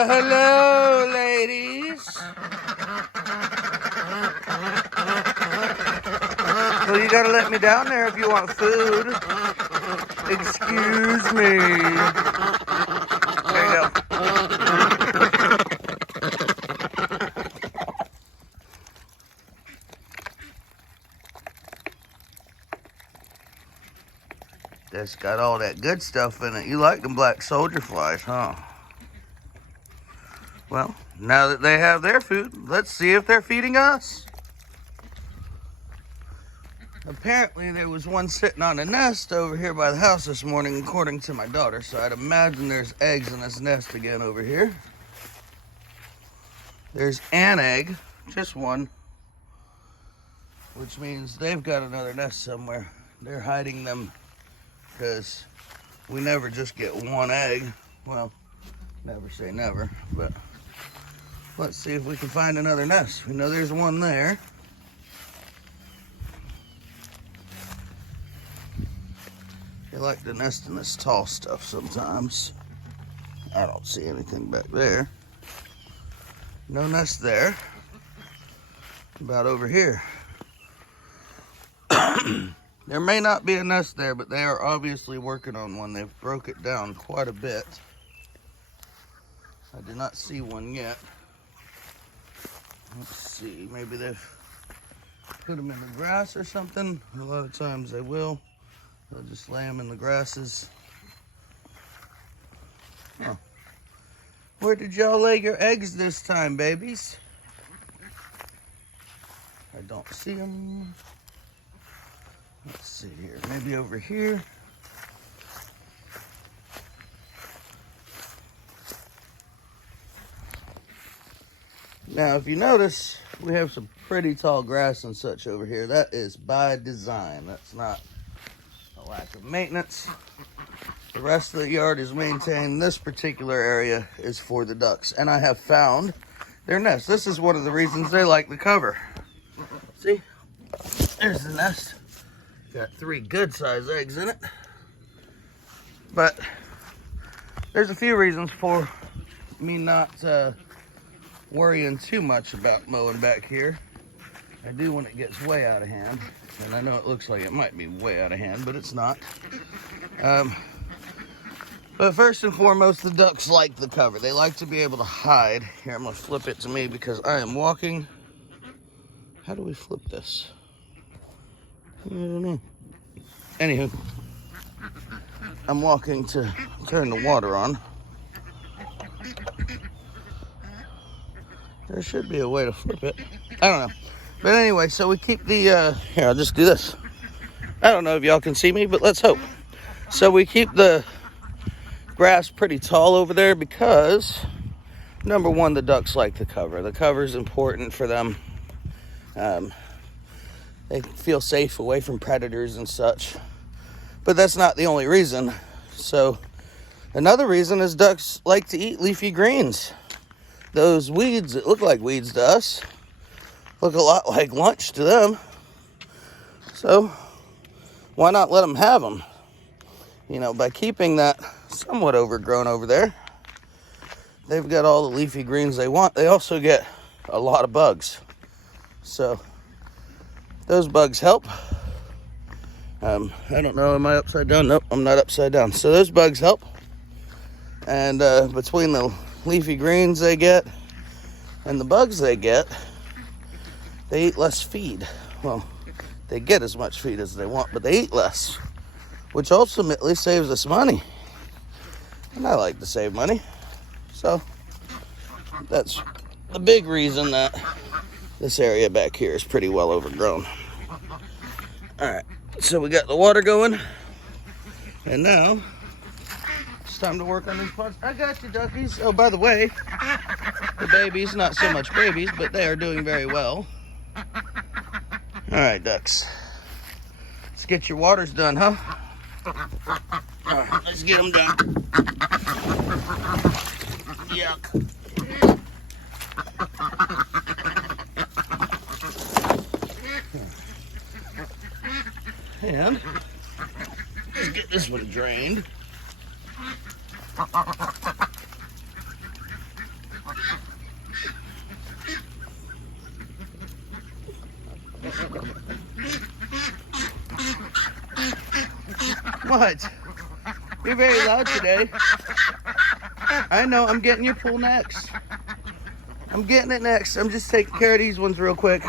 Hello, ladies. Well, you gotta let me down there if you want food. Excuse me. There you go. That's got all that good stuff in it. You like them black soldier flies, huh? Well, now that they have their food, let's see if they're feeding us. Apparently, there was one sitting on a nest over here by the house this morning, according to my daughter. So I'd imagine there's eggs in this nest again over here. There's an egg, just one, which means they've got another nest somewhere. They're hiding them because we never just get one egg. Well, never say never, but let's see if we can find another nest. We know there's one there. They like to nest in this tall stuff sometimes. I don't see anything back there. No nest there. About over here. There may not be a nest there, but they are obviously working on one. They've broke it down quite a bit. I do not see one yet. Let's see, maybe they've put them in the grass or something. A lot of times they will. They'll just lay them in the grasses. Huh. Where did y'all lay your eggs this time, babies? I don't see them. Let's see here, maybe over here. Now, if you notice, we have some pretty tall grass and such over here. That is by design. That's not a lack of maintenance. The rest of the yard is maintained. This particular area is for the ducks. And I have found their nest. This is one of the reasons they like the cover. See? There's the nest. Got 3 good-sized eggs in it. But there's a few reasons for me not worrying too much about mowing back here. I do when it gets way out of hand. And I know it looks like it might be way out of hand, but it's not. But first and foremost, the ducks like the cover. They like to be able to hide. Here, I'm going to flip it to me because I am walking. How do we flip this? I don't know. Anywho, I'm walking to turn the water on. There should be a way to flip it. I don't know. But anyway, so we keep the, here, I'll just do this. I don't know if y'all can see me, but let's hope. So we keep the grass pretty tall over there because, number one, the ducks like the cover. The cover is important for them. They feel safe away from predators and such. But that's not the only reason. So another reason is ducks like to eat leafy greens. Those weeds that look like weeds to us look a lot like lunch to them. So why not let them have them? You know, by keeping that somewhat overgrown over there, they've got all the leafy greens they want. They also get a lot of bugs. So those bugs help. I don't know, am I upside down? Nope, I'm not upside down. So those bugs help. And between the leafy greens they get and the bugs they get, they eat less feed. Well, they get as much feed as they want, but they eat less, which ultimately saves us money. And I like to save money. So that's the big reason that this area back here is pretty well overgrown. All right, so we got the water going. And now it's time to work on these pots. I got you, duckies. Oh, by the way, the babies, not so much babies, but they are doing very well. All right, ducks. Let's get your waters done, huh? All right, let's get them done. Yuck. And let's get this one drained. What? You're very loud today. I know, I'm getting your pool next. I'm getting it next. I'm just taking care of these ones real quick.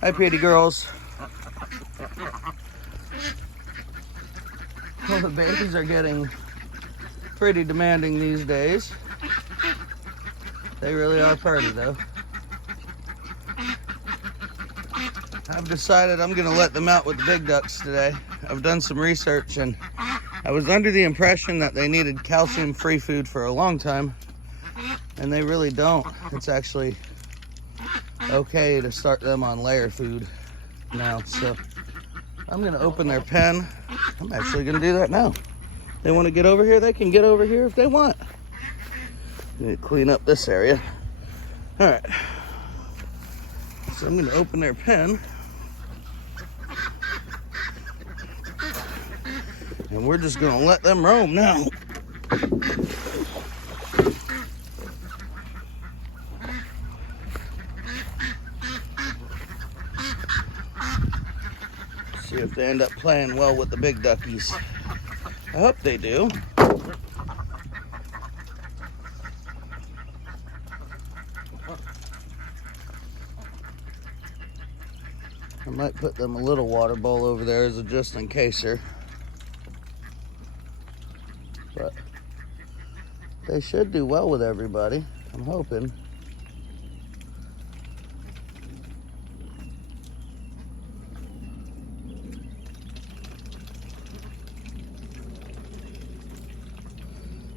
Hi, pretty girls. Well, the babies are getting pretty demanding these days. They really are party, though. I've decided I'm going to let them out with the big ducks today. I've done some research, and I was under the impression that they needed calcium-free food for a long time, and they really don't. It's actually okay to start them on layer food now. So I'm going to open their pen. I'm actually going to do that now. They want to get over here, they can get over here if they want. Need to clean up this area. All right. So I'm going to open their pen. And we're just going to let them roam now. See if they end up playing well with the big duckies. I hope they do. I might put them a little water bowl over there as a just in caser. But they should do well with everybody, I'm hoping.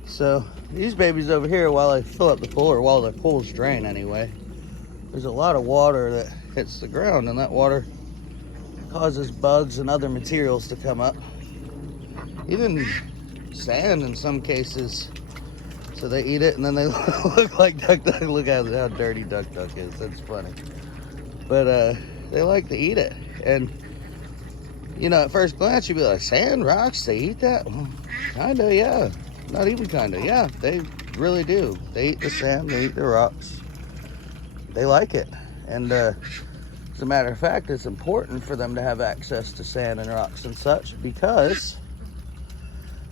So these babies over here, while I fill up the pool, or while the pools drain anyway, there's a lot of water that hits the ground, and that water causes bugs and other materials to come up. Even sand in some cases. So they eat it and then they look like Duck Duck. Look how dirty Duck Duck is. That's funny. But they like to eat it. And you know, at first glance you'd be like, sand, rocks, they eat that? Well, kinda, yeah. Not even kinda, yeah. They really do. They eat the sand, they eat the rocks. They like it. And as a matter of fact, it's important for them to have access to sand and rocks and such because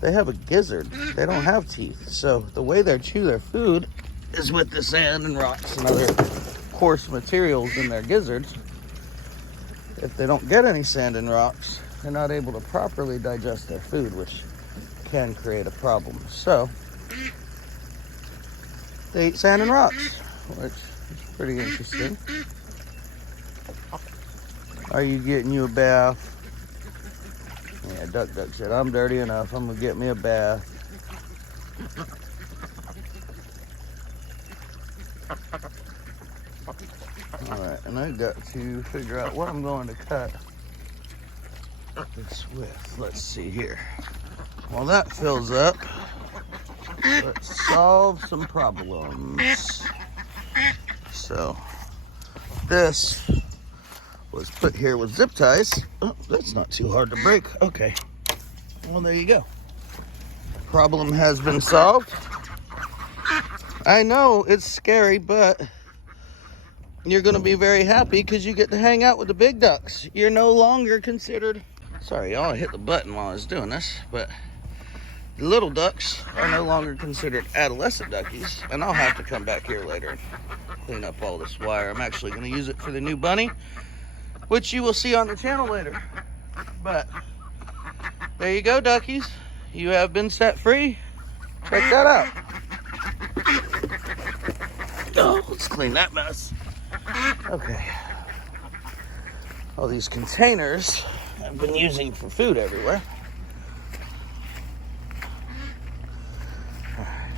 they have a gizzard. They don't have teeth. So the way they chew their food is with the sand and rocks and other coarse materials in their gizzards. If they don't get any sand and rocks, they're not able to properly digest their food, which can create a problem. So they eat sand and rocks, which is pretty interesting. Are you getting you a bath? Yeah, Duck Duck said, I'm dirty enough. I'm going to get me a bath. Alright, and I got to figure out what I'm going to cut this with. Let's see here. While that fills up, let's solve some problems. So, this was put here with zip ties. Oh, that's not too hard to break. Okay. Well, there you go. Problem has been solved. I know it's scary, but you're going to be very happy because you get to hang out with the big ducks. You're no longer considered... Sorry, y'all, I hit the button while I was doing this, but the little ducks are no longer considered adolescent duckies, and I'll have to come back here later and clean up all this wire. I'm actually going to use it for the new bunny, which you will see on the channel later. But there you go, duckies. You have been set free. Check that out. Oh, let's clean that mess. Okay. All these containers I've been using for food everywhere. All right.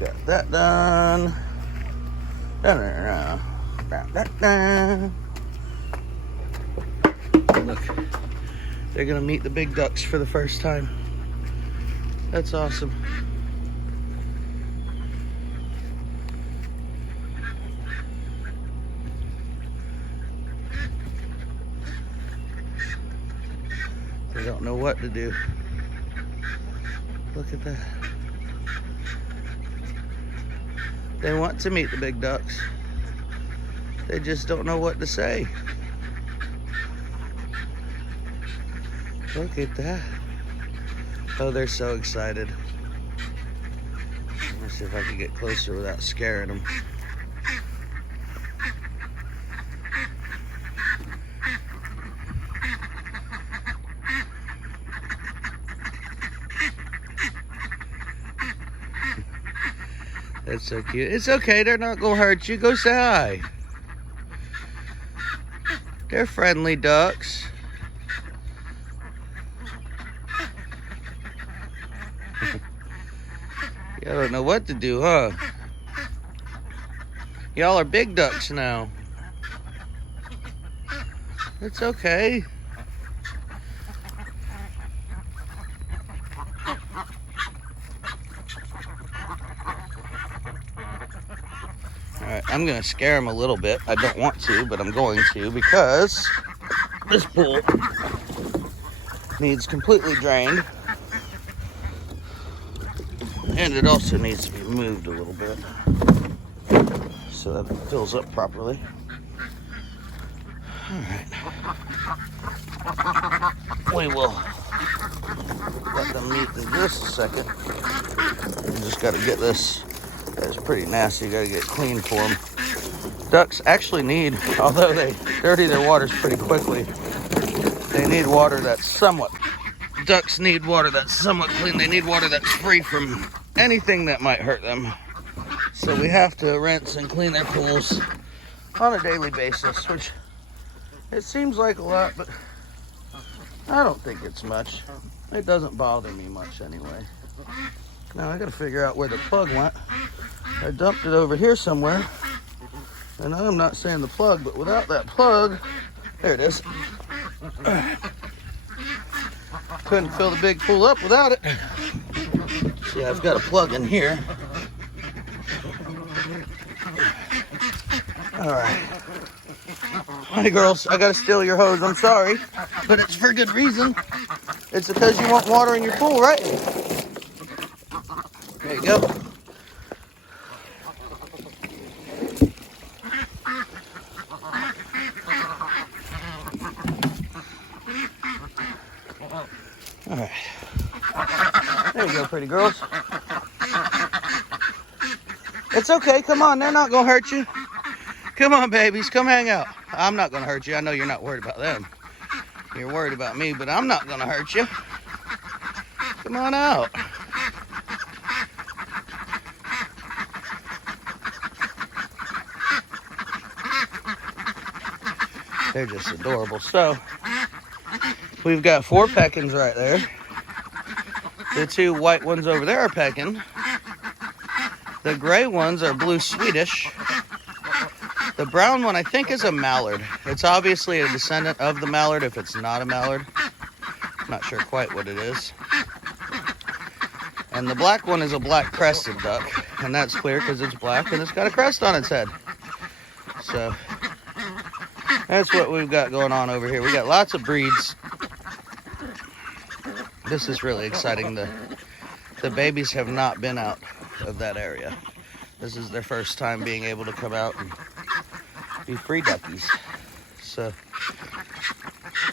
We've got that done. Look, they're gonna meet the big ducks for the first time. That's awesome. They don't know what to do. Look at that. They want to meet the big ducks. They just don't know what to say. Look at that. Oh, they're so excited. Let's see if I can get closer without scaring them. That's so cute. It's okay, they're not gonna hurt you. Go say hi. They're friendly ducks. Y'all don't know what to do, huh? Y'all are big ducks now. It's okay. Alright, I'm gonna scare them a little bit. I don't want to, but I'm going to because this pool needs completely drained. And it also needs to be moved a little bit so that it fills up properly. Alright. We will let them meet in just a second. We just gotta get this. It's pretty nasty. You gotta get clean for them. Ducks actually need, although they dirty their waters pretty quickly, they need water that's somewhat, ducks need water that's somewhat clean. They need water that's free from anything that might hurt them. So we have to rinse and clean their pools on a daily basis, which it seems like a lot, but I don't think it's much. It doesn't bother me much anyway. Now I gotta figure out where the plug went. I dumped it over here somewhere. And I'm not saying the plug, but without that plug, there it is. Couldn't fill the big pool up without it. See, I've got a plug in here. All right. Hey girls, I gotta steal your hose, I'm sorry. But it's for good reason. It's because you want water in your pool, right? There you go. All right. There you go, pretty girls. It's okay, come on, they're not gonna hurt you. Come on, babies, come hang out. I'm not gonna hurt you. I know you're not worried about them. You're worried about me, but I'm not gonna hurt you. Come on out. They're just adorable. So, we've got 4 peckins right there. The 2 white ones over there are pecking. The gray ones are blue Swedish. The brown one I think is a mallard. It's obviously a descendant of the mallard if it's not a mallard. Not sure quite what it is. And the black one is a black crested duck. And that's clear because it's black and it's got a crest on its head. So, that's what we've got going on over here. We got lots of breeds. This is really exciting. The babies have not been out of that area. This is their first time being able to come out and be free duckies. So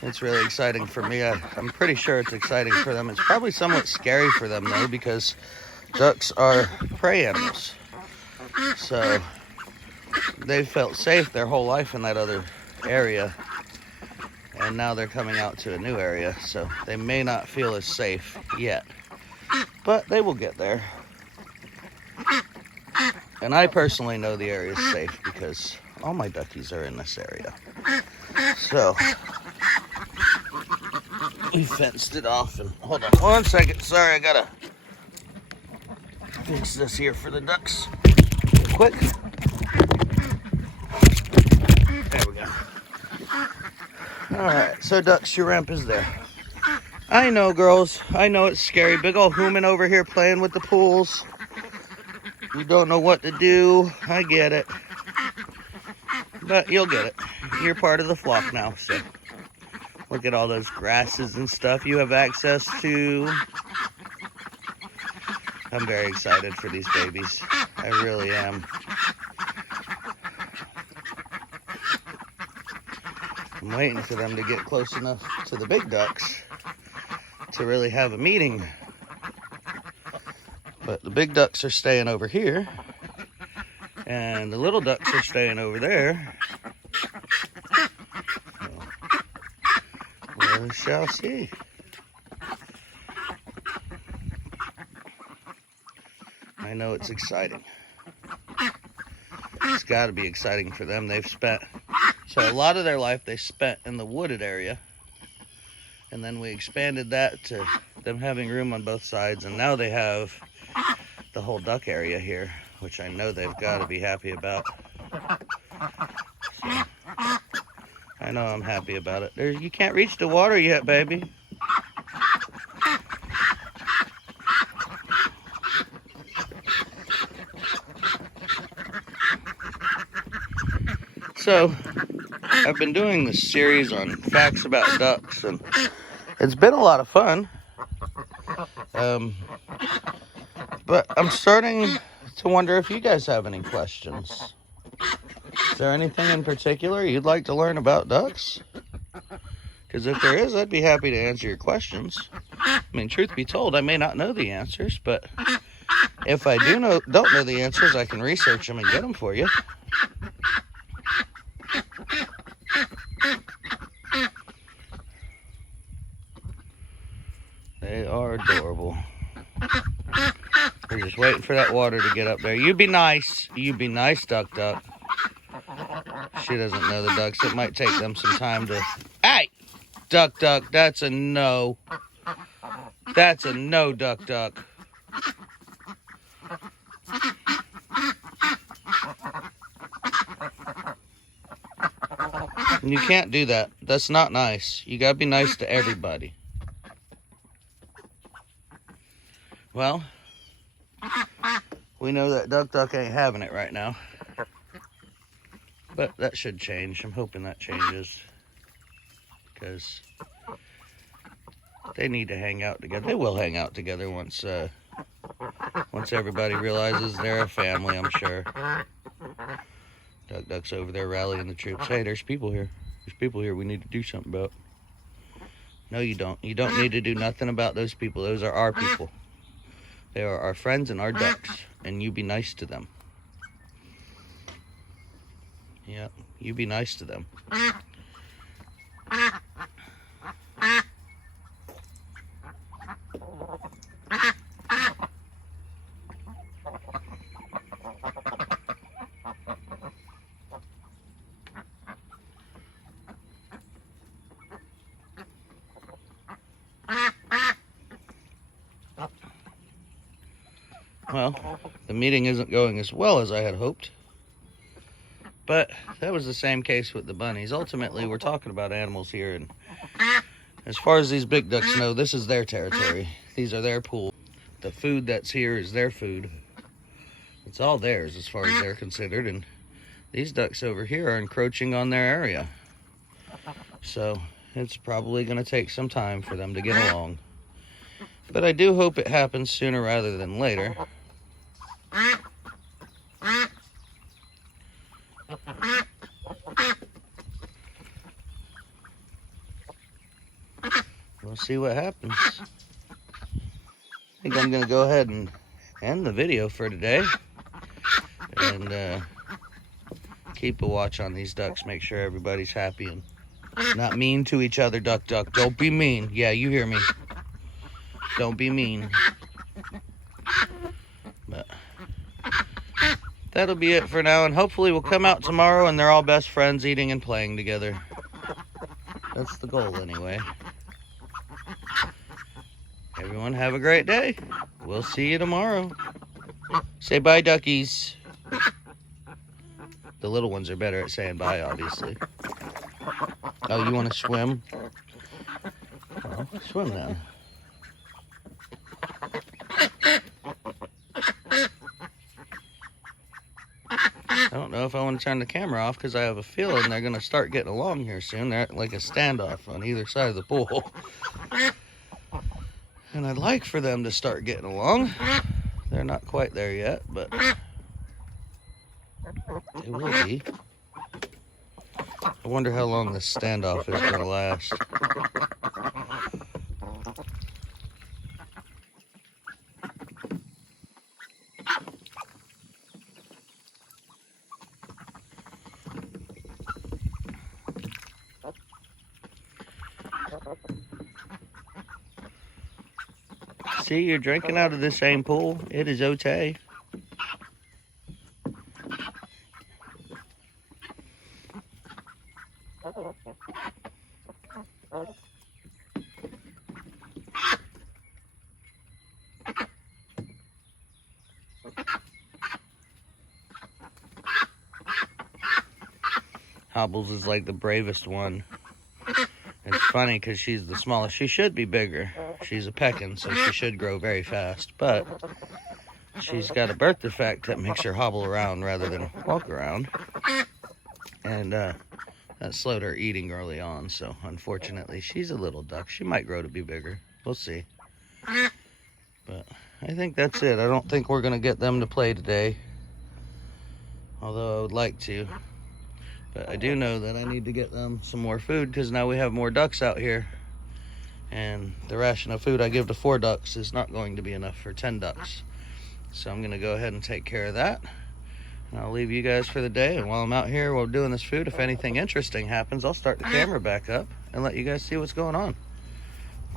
it's really exciting for me. I'm pretty sure it's exciting for them. It's probably somewhat scary for them though, because ducks are prey animals. So they've felt safe their whole life in that other area. And now they're coming out to a new area, so they may not feel as safe yet. But they will get there. And I personally know the area is safe because all my duckies are in this area. So, we fenced it off. And hold on 1 second. Sorry, I gotta fix this here for the ducks real quick. There we go. Alright, so ducks, your ramp is there. I know, girls. I know it's scary. Big old human over here playing with the pools. You don't know what to do. I get it. But you'll get it. You're part of the flock now, so. Look at all those grasses and stuff you have access to. I'm very excited for these babies. I really am. I'm waiting for them to get close enough to the big ducks to really have a meeting. But the big ducks are staying over here, and the little ducks are staying over there. So, we shall see. I know it's exciting. It's got to be exciting for them. So a lot of their life they spent in the wooded area. And then we expanded that to them having room on both sides. And now they have the whole duck area here, which I know they've got to be happy about. So, I know I'm happy about it. You can't reach the water yet, baby. So, I've been doing this series on facts about ducks, and it's been a lot of fun. But I'm starting to wonder if you guys have any questions. Is there anything in particular you'd like to learn about ducks? Because if there is, I'd be happy to answer your questions. I mean, truth be told, I may not know the answers, but if I don't know the answers, I can research them and get them for you. They are adorable. We're just waiting for that water to get up there. You be nice. You be nice, duck. She doesn't know the ducks. It might take them some time to... Hey! Duck. That's a no. That's a no, duck. You can't do that. That's not nice. You gotta be nice to everybody. Well, we know that duck ain't having it right now. But that should change. I'm hoping that changes. Because they need to hang out together. They will hang out together once everybody realizes they're a family, I'm sure. Duck's over there rallying the troops. Hey, there's people here. There's people here we need to do something about. No, you don't. You don't need to do nothing about those people. Those are our people. They are our friends and our ducks. And you be nice to them. Yeah, you be nice to them. Well, the meeting isn't going as well as I had hoped. But that was the same case with the bunnies. Ultimately, we're talking about animals here, and as far as these big ducks know, this is their territory. These are their pool. The food that's here is their food. It's all theirs as far as they're considered, and these ducks over here are encroaching on their area. So it's probably going to take some time for them to get along. But I do hope it happens sooner rather than later. We'll see what happens. I think I'm going to go ahead and end the video for today. And keep a watch on these ducks. Make sure everybody's happy and not mean to each other, duck. Don't be mean. Yeah, you hear me. Don't be mean. But that'll be it for now. And hopefully we'll come out tomorrow and they're all best friends eating and playing together. That's the goal anyway. Everyone have a great day. We'll see you tomorrow. Say bye, duckies. The little ones are better at saying bye, obviously. Oh, you want to swim? Well, swim then. I don't know if I want to turn the camera off because I have a feeling they're going to start getting along here soon. They're like a standoff on either side of the pool. And I'd like for them to start getting along. They're not quite there yet, but they will be. I wonder how long this standoff is going to last. See, you're drinking out of the same pool. It is okay. Hobbles is like the bravest one. It's funny because she's the smallest. She should be bigger. She's a pecking, so she should grow very fast. But she's got a birth defect that makes her hobble around rather than walk around. And that slowed her eating early on. So unfortunately, she's a little duck. She might grow to be bigger. We'll see. But I think that's it. I don't think we're going to get them to play today. Although I would like to. But I do know that I need to get them some more food because now we have more ducks out here. And the ration of food I give to 4 ducks is not going to be enough for 10 ducks. So I'm going to go ahead and take care of that. And I'll leave you guys for the day. And while I'm out here while doing this food, if anything interesting happens, I'll start the camera back up and let you guys see what's going on.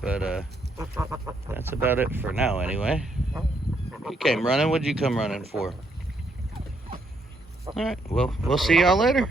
But that's about it for now anyway. You came running. What'd you come running for? All right, well, we'll see y'all later.